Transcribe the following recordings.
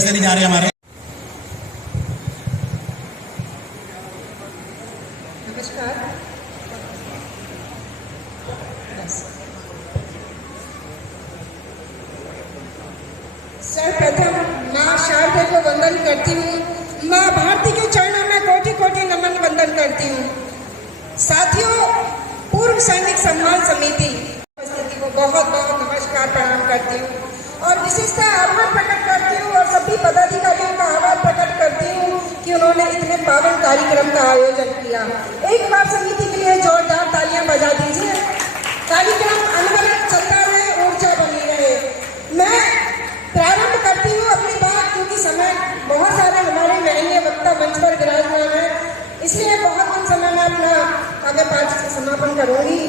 पैसे नहीं जा रहे हमारे। नमस्कार। सर्वप्रथम माँ शारदा को वंदन करती हूँ। माँ भारती के चरणों में कोटि कोटि नमन वंदन करती हूँ। साथियों, पूर्व सैनिक सम्मान समिति उपस्थिति को बहुत बहुत नमस्कार प्रणाम करती हूँ और विशेषतः आभार प्रकट करती हूँ और सभी पदाधिकारियों का आभार प्रकट करती हूँ कि उन्होंने इतने पावन कार्यक्रम का आयोजन किया। एक बार समिति के लिए जोरदार तालियां बजा दीजिए। कार्यक्रम अनवरत चलता रहे, ऊर्जा बनी रहे। मैं प्रारंभ करती हूँ अपनी बात, क्योंकि समय बहुत सारे हमारे महंगे वक्ता मंच पर विराजमान है, इसलिए बहुत कम समय में अपना आगे पाठ समापन करूंगी।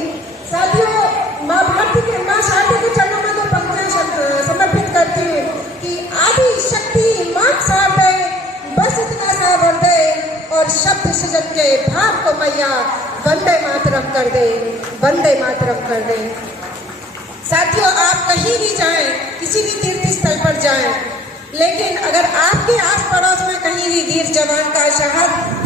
साथियों, माँ भारती के माँ शारदा के चरणों में दो पंक्तियां समर्पित करती हूँ कि आदि शक्ति माँ शारदा बस इतना सा भर दे और शब्द सृजन के भाव को मैया वंदे मातरम कर दे, वंदे मातरम कर दे। साथियों, आप कहीं भी जाएं, किसी भी तीर्थ स्थल पर जाएं, लेकिन अगर आपके आस पड़ोस में कहीं भी वीर जवान का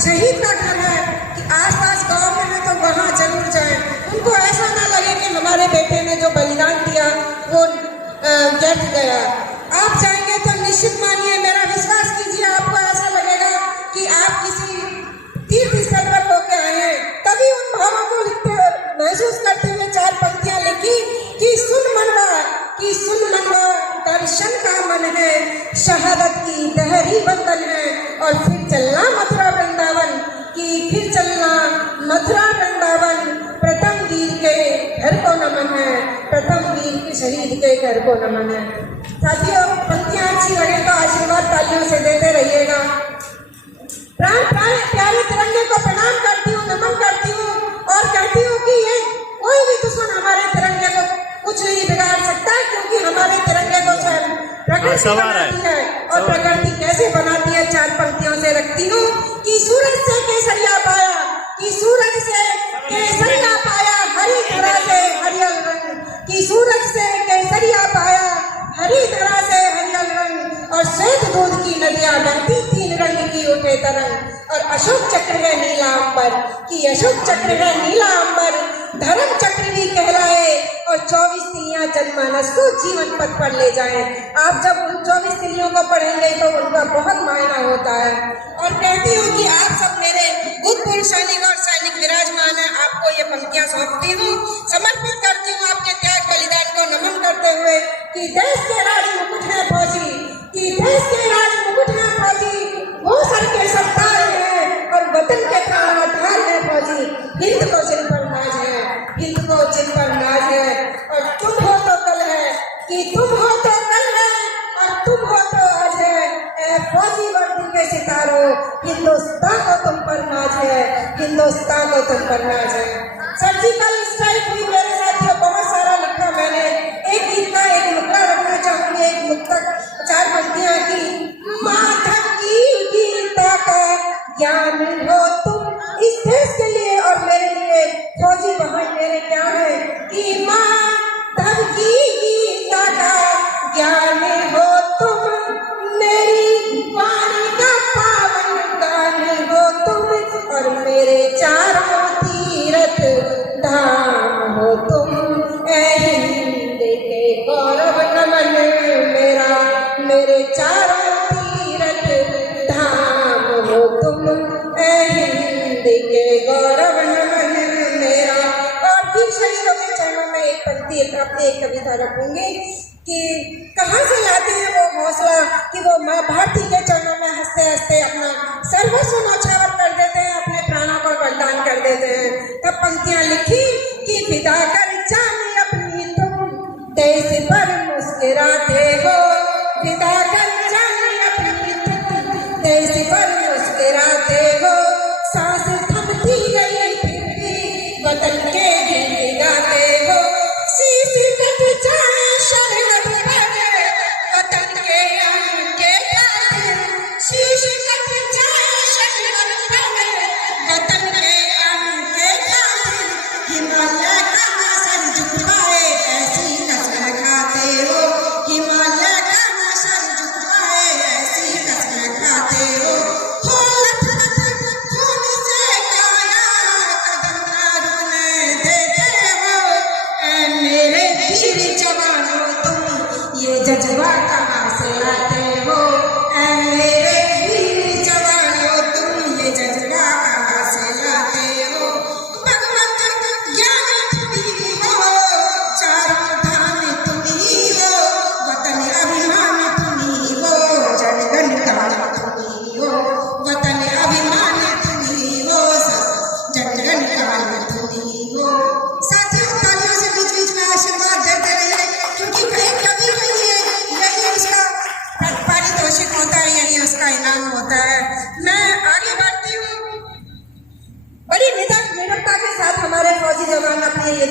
शहीद का घर है कि आसपास गांव में है, तो वहां जरूर जाएं। उनको ऐसा ना लगे कि हमारे बेटे ने जो बलिदान दिया वो व्यर्थ गया। आप जाएंगे तो निश्चित मानिए, मेरा विश्वास कीजिए, आपको ऐसा लगेगा कि आप किसी तीर्थ स्थल पर होके आए हैं। तभी उन भावों को लिखते महसूस करते हुए चार पंक्तियां लिखी कि सुन मनवा दर्शन का मन है, शहादत की दहरी बंधन है और फिर चलना मथुरा वृंदावन की, फिर चलना मथुरा वृंदावन। प्रथम वीर के घर को नमन है, प्रथम वीर के शहीद के घर को नमन है। साथियों, पंक्तियां अच्छी लगे तो आशीर्वाद तालियों से देते रहिएगा। प्राण प्यारे तिरंगे को प्रणाम करती हूँ, नमन करती हूँ और कहती हूँ कि ये कोई भी दुश्मन हमारे तिरंगे को कुछ नहीं बिगाड़ सकता, क्योंकि हमारे तिरंगे को स्वयं प्रकृति बनाती है। और प्रकृति कैसे बनाती है, चार पंक्तियों से रखती हूँ कि सूरज से केसरिया पाया, कि सूरज से केसरिया पाया हरी धरा से हरियल रंग, कि सूरज से केसरिया पाया हरी धरा से हरियल रंग और श्वेत दूध की नदियां बहती तीन रंग की उठे तरंग और अशोक चक्र है नीला अंबर, कि अशोक चक्र है नीला अंबर धर्म चक्र भी कहलाए और 24 तिलियां जनमानस को जीवन पथ पर ले जाएं। आप जब उन 24 तिलियों को पढ़ेंगे तो उनका बहुत मायना होता है। और कहती हूँ कि आप सब मेरे भूतपूर्व सैनिक और सैनिक विराजमान है, आपको ये पंक्तियां सौंपती हूँ, समर्पित करती हूँ आपके त्याग बलिदान को नमन करते हुए कि देश के राज मुकुट है फौजी, कि देश के राज मुकुट है फौजी, वो सर के सत्तार है और वतन के प्राण आधार है फौजी। हिंद को जिन पर नाज है, हिंद को जिन पर नाज है और तुम हो तो कल है, कि तुम हो तो कल है और तुम हो तो आज है। फौजी वर्दी के सितारों, हिंदुस्तान को तुम पर नाज है, हिंदुस्तान को तुम पर नाज है। सर्जिकल स्ट्राइक हुई मेरे साथियों, बहुत सारा लिखा मैंने। एक गीत का एक मुक्ता रखना चाहूंगी, एक मुक्ता चार पंक्तियां की। माधव की गीता का ज्ञान हो तुम इस देश के लिए और मेरे लिए, फौजी बहन मेरे क्या है कि माधव की गीता का ज्ञान हो तुम, मेरी वाणी का पावन गान हो तुम और मेरे चारों तीर्थ धाम हो तुम। हिंद के गौरव नमन मेरा, मेरे चारों तीर्थ धाम हो तुम। हिंद के गौरव नमन मेरा। और फिर शहीदों के चरणों में एक पंक्ति अपनी एक कविता रखूंगी कि कहाँ से लाते हैं वो हौसला कि वो माँ भारती के चरणों में हंसते हंसते अपना सर्वस्व न्यौछावर कर देते हैं, अपने प्राणों को बलिदान कर देते हैं। तब पंक्तियां लिखी कि फिदा कर जाने अपनी तुम देश पर मुस्कुराते हो, फिदा कर जाने अपनी तुम देश पर मुस्कुराते हो। सांस थमती गई फिर भी वतन के गीत गाते हो, शीश कट जाए शरद भरे वतन के अन्न के खातिर, शीश कट जाए शरद भरे वतन के अन्न के खातिर। हिमालय का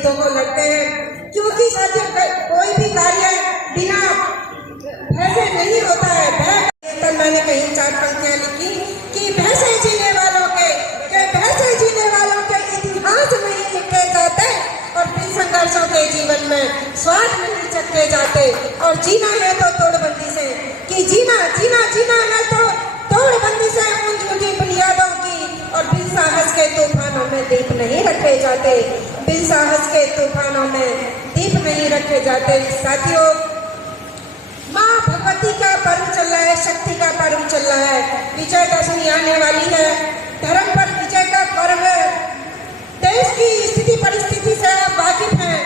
युद्धों को लड़ते हैं, क्योंकि साथियों कोई भी कार्य बिना भय से नहीं होता है। भय मैंने कहीं 4 पंक्तियां लिखी कि भय से जीने वालों के इतिहास नहीं लिखे जाते और फिर संघर्षों के जीवन में स्वाद नहीं चखे जाते। और जीना है तो तोड़बंदी से, कि जीना है तो तोड़बंदी से उन झूठी बुनियादों की। और बिन साहस के तूफानों में दीप नहीं रखे जाते, बिन साहस के तूफानों में दीप नहीं रखे जाते। साथियों, माँ भगवती का पर्व चल रहा है, शक्ति का पर्व चल रहा है, विजयदशमी आने वाली है, धर्म पर विजय का पर्व है। देश की स्थिति परिस्थिति से आप वाकिफ हैं।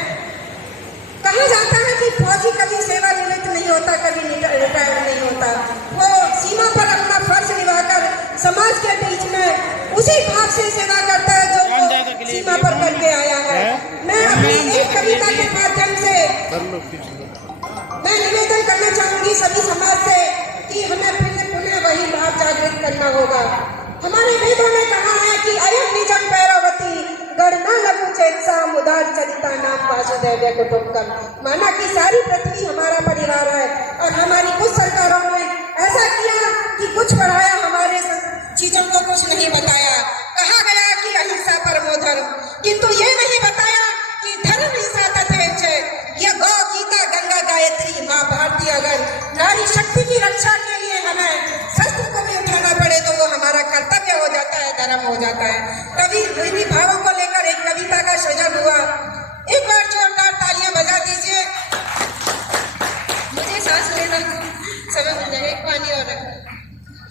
कहा जाता है कि फौजी कभी सेवानिवृत्त नहीं होता, कभी रिटायर नहीं होता। वो सीमा पर अपना फर्ज निभाकर समाज के बीच में उसी भाव से सेवा करता है जो वो सीमा पर करके आया है। मैं अपनी एक कविता के माध्यम से मैं निवेदन करना चाहूंगी सभी समाज से कि हमें फिर पुनः वही भाव जागृत करना होगा। हमारे वेदों में कहा है कि अयम निजम पैरावती गणना लघु चेतसा मुदार चरिता नाम वासुदेव कुटुंबकम। माना कि सारी पृथ्वी हमारा परिवार है और हमारी कुछ सरकारों ने ऐसा किया कि कुछ पढ़ाया, हमारे चीजों को कुछ नहीं बताया। कहा गया कि अहिंसा परमो धर्म, किंतु ये नहीं बताया कि धर्म हिंसा तथेच है। यह गौ गीता गंगा गायत्री माँ भारती अगर नारी शक्ति की रक्षा के लिए हमें शस्त्र को भी उठाना पड़े तो वो हमारा कर्तव्य हो जाता है, धर्म हो जाता है। तभी इन्हीं भावों को लेकर एक कविता का सृजन हुआ। एक बार जोरदार तालियां बजा दीजिए। मुझे सांस लेना समय मिल जाएगा, एक पानी और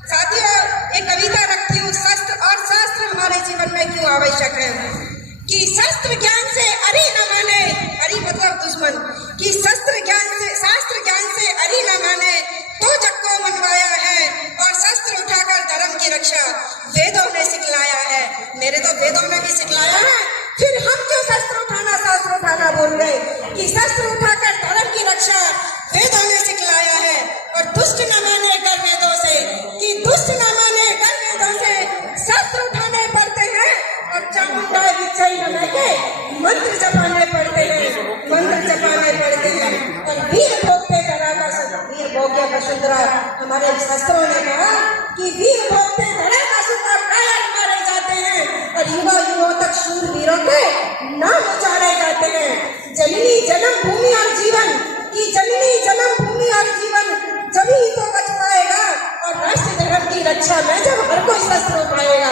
साथियों, एक कविता रखती हूँ, शस्त्र और शास्त्र हमारे जीवन में क्यों आवश्यक है। कि शस्त्र ज्ञान से अरि न माने, अरि मतलब दुश्मन, कि शस्त्र ज्ञान से शास्त्र ज्ञान से अरि न माने तो जग को मनवाया है और शस्त्र उठाकर धर्म की रक्षा वेदों ने सिखलाया है। मेरे तो वेदों में भी सिखलाया है, फिर हम क्यों शस्त्र उठाना शास्त्र उठाना भूल गए। कि शस्त्र उठाकर धर्म की रक्षा वेदों ने सिखलाया है और दुष्ट न माने कर वेदों से, कि दुष्ट न माने कर वेदों से शस्त्र उठाने पड़ते हैं और चामुंडा विजय नमः के मंत्र जपाने पड़ते हैं, मंत्र जपाने पड़ते हैं। और वीर भोगते धरा का वीर भोग्य वसुंधरा, हमारे शास्त्रों ने कहा कि वीर भोगते धरा का सुंदर कायर मारे जाते हैं और युवा युवाओं तक शूर वीरों के नाम उचारे जाते हैं। जननी जन्म भूमि और जीवन, की जननी जन्म भूमि और जीवन जभी तो बच पाएगा और राष्ट्र धर्म की रक्षा में जब हर कोई शस्त्र उठाएगा,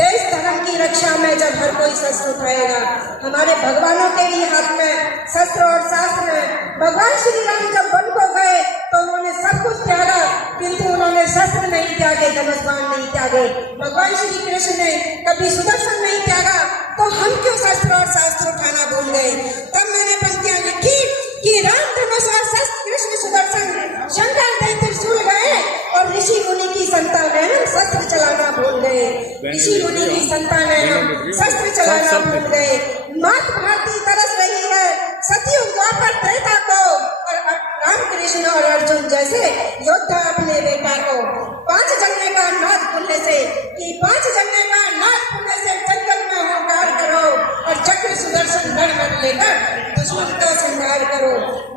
देश धर्म की रक्षा में जब हर कोई शस्त्र उठाएगा। हमारे भगवानों के भी हाथ में शस्त्र और शास्त्र है। भगवान श्री राम जब वन को गए तो उन्होंने सब कुछ त्यागा, किंतु उन्होंने शस्त्र नहीं त्यागे, धनुष बाण नहीं त्यागे। भगवान श्री कृष्ण ने कभी सुदर्शन नहीं त्यागा, तो हम क्यों शस्त्र और शास्त्र उठाना भूल गए। तब मैंने पंक्तियां लिखी कि राम धनुष और शस्त्र कृष्ण सुदर्शन शंकर दे त्रिशूल गए और ऋषि मुनि की संतानें हम शस्त्र चलाना भूल गए। ऋषि मुनि की संतानें हम शस्त्र चलाना भूल गए। मात भारती तरस रही है सतयुग द्वापर त्रेता को और राम कृष्ण और अर्जुन जैसे योद्धा अपने बेटा को। 5 जन्मे का नाद खुलने से, कि 5 जन्मे का नाद खुलने से जंगल में हुंकार करो और चक्र सुदर्शन गण लेकर दुश्मन का संहार करो।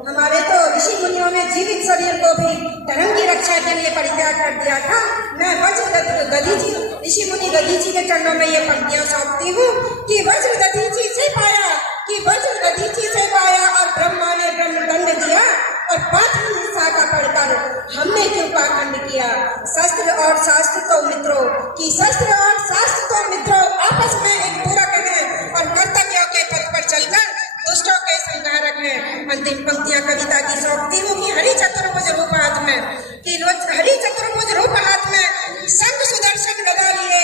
हमारे तो ऋषि मुनियों ने जीवित शरीर को भी धर्म की रक्षा के लिए परित्याग कर दिया था। मैं वज्र गदी जी, ऋषि मुनि गदी जी के चरणों में ये पंक्तियां सौंपती हूँ कि वज्र गदी जी से पाया, कि वज्र गदी जी से पाया और ब्रह्मा ने ब्रह्म दंड दिया और 5वीं हिस्सा का पढ़कर हमने क्यों पाखंड किया। शस्त्र और शास्त्र तो मित्रों, कि शस्त्र और शास्त्र तो मित्रों आपस में एक पूरक है और कर्तव्यों के पथ पर चलकर दुष्टों के संहारक है। अंतिम पंक्तियां कविता की सौंपती हूँ कि हरि चतुर्भुज रूप हाथ में, कि हरि चतुर्भुज रूप हाथ में शंख सुदर्शन गदा लिए,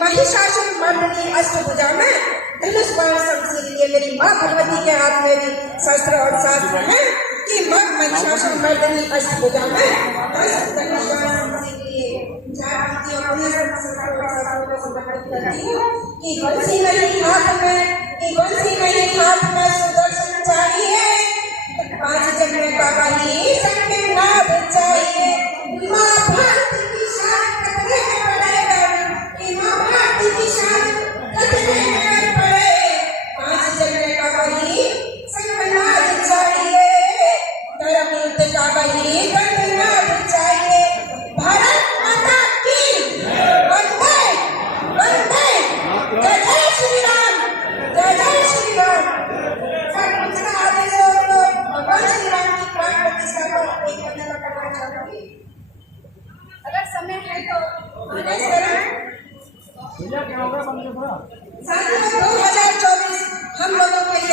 महिषासुर मर्दिनी अष्टभुजा में धनुष बाण शमशीर लिए। मेरी माँ भगवती के हाथ में भी शस्त्र और शास्त्र है कि माँ महिषासुर मर्दिनी अष्टभुजा में धनुष बाण शमशीर लिए। 4 पंक्तियों को शस्त्र और शास्त्रों को संग्रहित करती हूँ कि बंसी नहीं हाथ में, कि बंसी नहीं हाथ में सुदर्शन चाहिए, 5 जन्मे का बलि संग नाद चाहिए। माँ भारती की शान कतरे में पड़ेगा, कि माँ भारती की शान कतरे में पड़े, 5 जन्मे का बलि पहली गणतंत्र चाहिए। भारत माता की वंदे वंदे। जय जय श्री राम, जय जय श्री राम। सर्वप्रथम आदेश भगवान श्री राम की प्राण प्रतिष्ठा को एक महीना करना चाहूंगी। अगर समय है तो साथियों 2024 हम लोगों के लिए